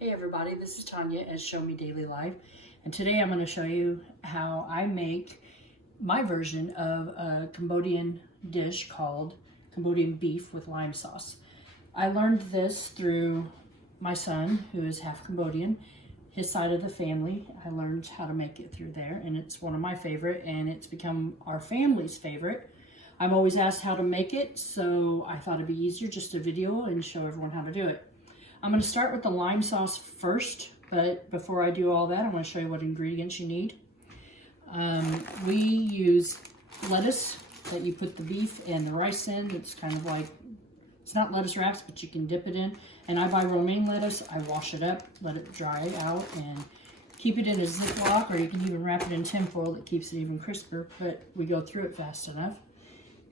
Hey everybody, this is Tanya at Show Me Daily Life, and today I'm going to show you how I make my version of a Cambodian dish called Cambodian beef with lime sauce. I learned this through my son, who is half Cambodian, his side of the family. I learned how to make it through there, and it's one of my favorite, and it's become our family's favorite. I'm always asked how to make it, so I thought it'd be easier just to video and show everyone how to do it. I'm going to start with the lime sauce first, but before I do all that, I'm going to show you what ingredients you need. We use lettuce that you put the beef and the rice in. It's kind of like, it's not lettuce wraps, but you can dip it in. And I buy romaine lettuce. I wash it up, let it dry out, and keep it in a Ziploc, or you can even wrap it in tinfoil that keeps it even crisper, but we go through it fast enough.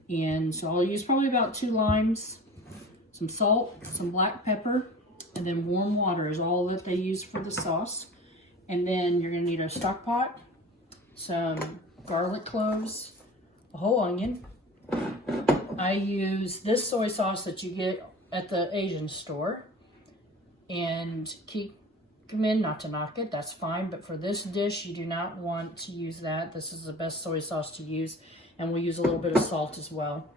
And so I'll use probably about 2 limes, some salt, some black pepper, and then warm water is all that they use for the sauce. And then you're going to need a stock pot, some garlic cloves, a whole onion. I use this soy sauce that you get at the Asian store. And keep them in, not to knock it, that's fine. But for this dish, you do not want to use that. This is the best soy sauce to use. And we'll use a little bit of salt as well.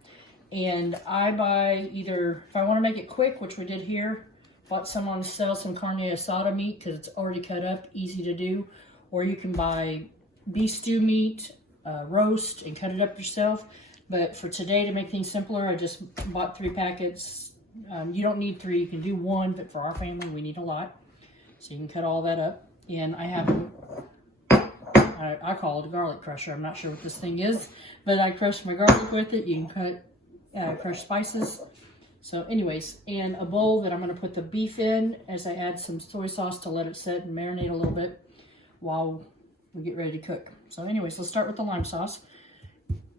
And I buy either, if I want to make it quick, which we did here, bought some on sale, some carne asada meat, because it's already cut up, easy to do. Or you can buy beef stew meat, roast, and cut it up yourself. But for today, to make things simpler, I just bought 3 packets. You don't need 3, you can do 1, but for our family, we need a lot. So you can cut all that up. And I have, I call it a garlic crusher. I'm not sure what this thing is, but I crush my garlic with it. You can cut, crush spices. So anyways, and a bowl that I'm going to put the beef in as I add some soy sauce to let it sit and marinate a little bit while we get ready to cook. So anyways, let's start with the lime sauce.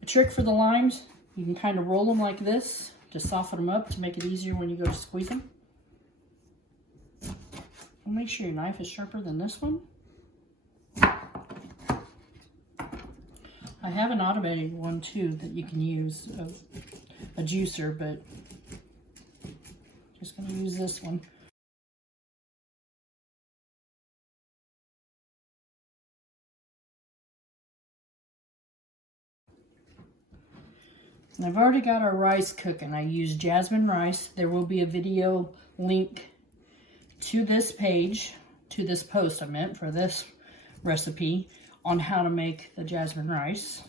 A trick for the limes, you can kind of roll them like this to soften them up to make it easier when you go to squeeze them. And make sure your knife is sharper than this one. I have an automated one too that you can use, of a juicer, but just going to use this one. And I've already got our rice cooking. I use Jasmine rice. There will be a video link to this page, to this post I meant, for this recipe on how to make the Jasmine rice.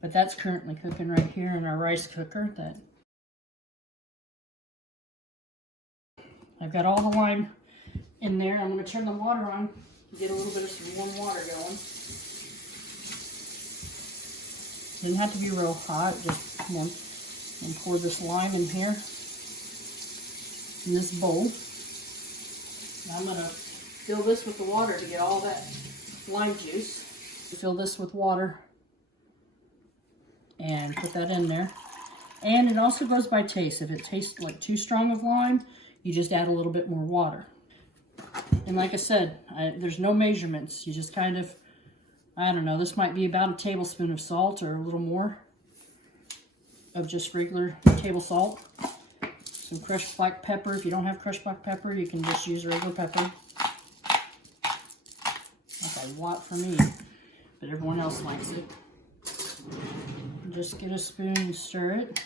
But that's currently cooking right here in our rice cooker. That I've got all the lime in there. I'm going to turn the water on, get a little bit of some warm water going. Doesn't have to be real hot, just warm. And pour this lime in here, in this bowl. And I'm going to fill this with the water to get all that lime juice. Fill this with water and put that in there. And it also goes by taste. If it tastes like too strong of lime, you just add a little bit more water. And like I said, there's no measurements. You just kind of, I don't know, this might be about a tablespoon of salt or a little more of just regular table salt. Some crushed black pepper. If you don't have crushed black pepper, you can just use regular pepper. That's a lot for me, but everyone else likes it. Just get a spoon and stir it.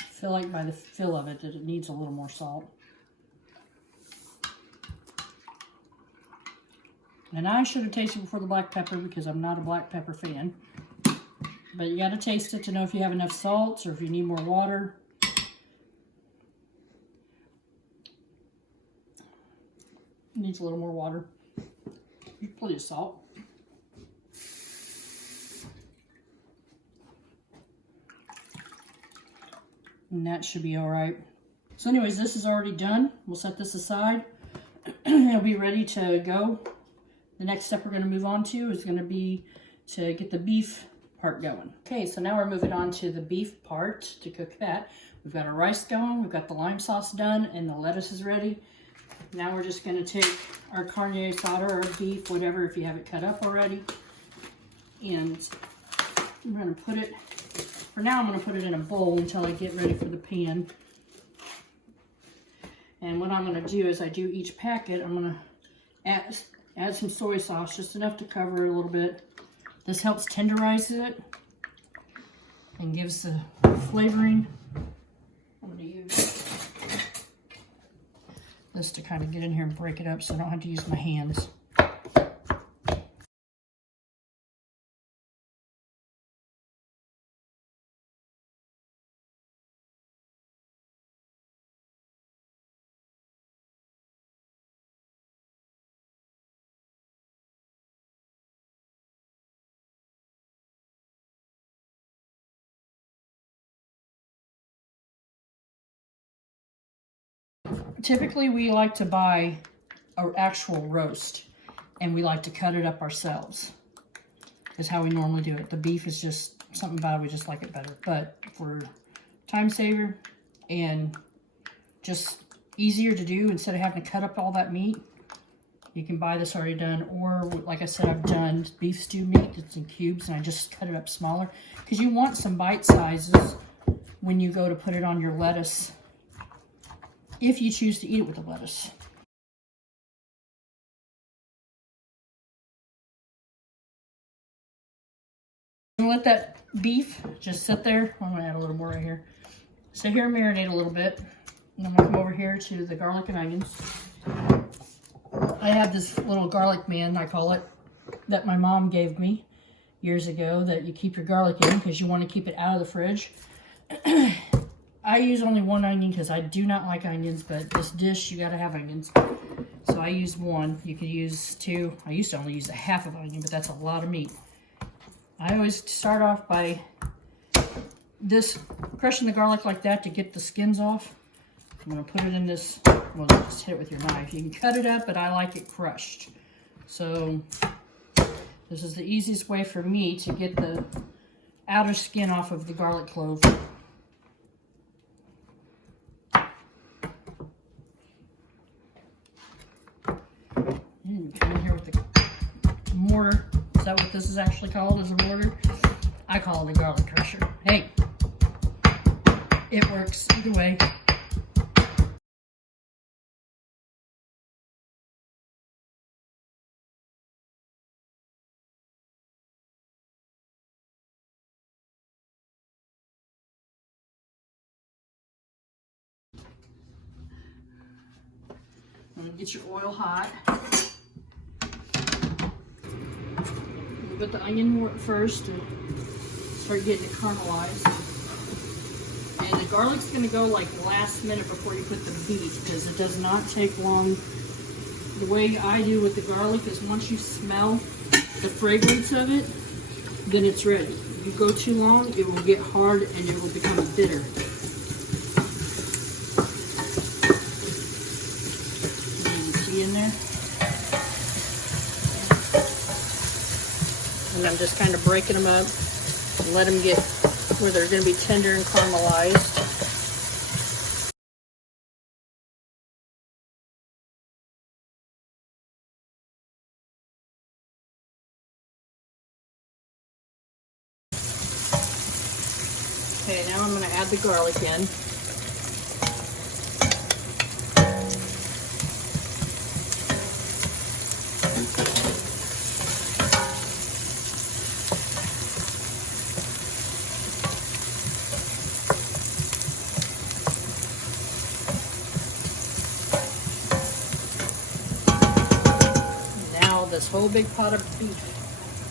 I feel like by the feel of it that it needs a little more salt. And I should have tasted before the black pepper because I'm not a black pepper fan. But you got to taste it to know if you have enough salt or if you need more water. It needs a little more water. Plenty of salt. And that should be all right. So anyways, this is already done. We'll set this aside. It'll be ready to go. The next step we're going to move on to is going to be to get the beef part going. Okay, so now we're moving on to the beef part to cook that. We've got our rice going, we've got the lime sauce done, and the lettuce is ready. Now we're just going to take our carne asada or beef, whatever, if you have it cut up already. And I'm going to put it, for now I'm going to put it in a bowl until I get ready for the pan. And what I'm going to do is I do each packet, I'm going to add some soy sauce, just enough to cover it a little bit. This helps tenderize it and gives the flavoring. I'm going to use this to kind of get in here and break it up so I don't have to use my hands. Typically, we like to buy an actual roast, and we like to cut it up ourselves. Is how we normally do it. The beef is just something about it, we just like it better. But for time saver and just easier to do, instead of having to cut up all that meat, you can buy this already done. Or, like I said, I've done beef stew meat that's in cubes, and I just cut it up smaller. Because you want some bite sizes when you go to put it on your lettuce, if you choose to eat it with the lettuce. I'm gonna let that beef just sit there. I'm gonna add a little more right here. Sit here and marinate a little bit. And I'm gonna come over here to the garlic and onions. I have this little garlic man, I call it, that my mom gave me years ago, that you keep your garlic in because you want to keep it out of the fridge. I use only one onion because I do not like onions, but this dish, you gotta have onions. So I use one. You could use two. I used to only use a half of onion, but that's a lot of meat. I always start off by crushing the garlic like that to get the skins off. I'm gonna put it in this, well, just hit it with your knife. You can cut it up, but I like it crushed. So this is the easiest way for me to get the outer skin off of the garlic clove. And come in here with the mortar. Is that what this is actually called, is a mortar? I call it a garlic crusher. Hey, it works either way. Get your oil hot. You put the onion first and start getting it caramelized. And the garlic's going to go like the last minute before you put the beef, because it does not take long. The way I do with the garlic is once you smell the fragrance of it, then it's ready. If you go too long, it will get hard and it will become bitter. In there, and I'm just kind of breaking them up and let them get where they're going to be tender and caramelized. Okay, now I'm going to add the garlic in. This whole big pot of beef,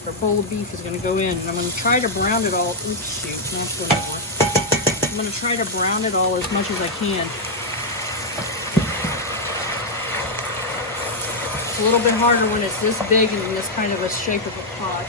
or bowl of beef, is going to go in, and I'm going to try to brown it all. Oops, shoot, that's going to work. I'm going to try to brown it all as much as I can. It's a little bit harder when it's this big and in this kind of a shape of a pot.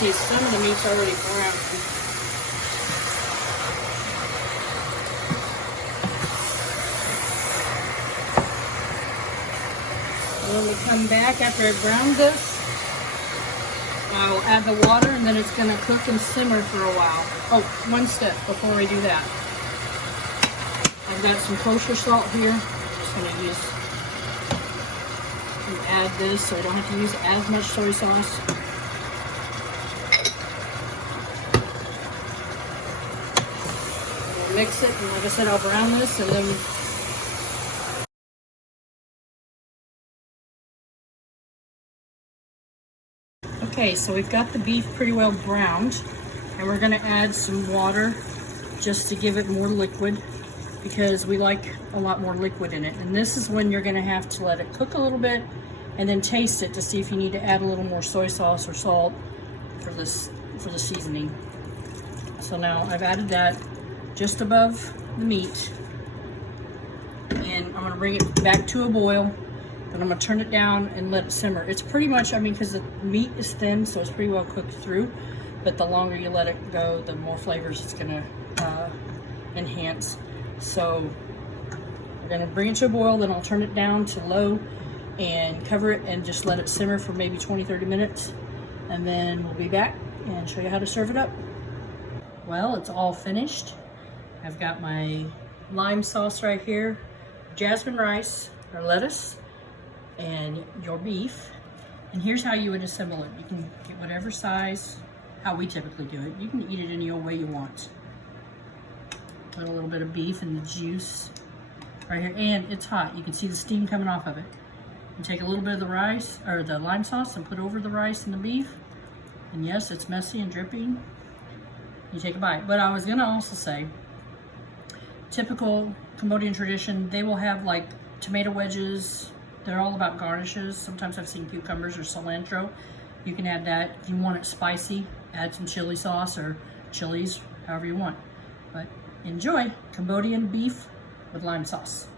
See, some of the meat's already brown. And when we come back after I browned this, I will add the water, and then it's going to cook and simmer for a while. Oh, one step before I do that. I've got some kosher salt here. Just going to use and add this so I don't have to use as much soy sauce. We'll mix it, and like I said, I'll brown this, and then okay, so we've got the beef pretty well browned, and we're going to add some water just to give it more liquid, because we like a lot more liquid in it. And this is when you're going to have to let it cook a little bit and then taste it to see if you need to add a little more soy sauce or salt for the seasoning. So now I've added that just above the meat, and I'm going to bring it back to a boil. Then I'm going to turn it down and let it simmer. It's pretty much, I mean, because the meat is thin, so it's pretty well cooked through. But the longer you let it go, the more flavors it's going to enhance. So we're going to bring it to a boil, then I'll turn it down to low and cover it and just let it simmer for maybe 20-30 minutes. And then we'll be back and show you how to serve it up. Well, it's all finished. I've got my lime sauce right here, jasmine rice or lettuce, and your beef. And here's how you would assemble it. You can get whatever size, how we typically do it. You can eat it any old way you want. Put a little bit of beef and the juice right here, and it's hot. You can see the steam coming off of it. You take a little bit of the rice, or the lime sauce, and put over the rice and the beef. And yes, it's messy and dripping. You take a bite. But I was gonna also say, typical Cambodian tradition, they will have like tomato wedges. They're all about garnishes. Sometimes I've seen cucumbers or cilantro. You can add that. If you want it spicy, add some chili sauce or chilies, however you want. But enjoy Cambodian beef with lime sauce.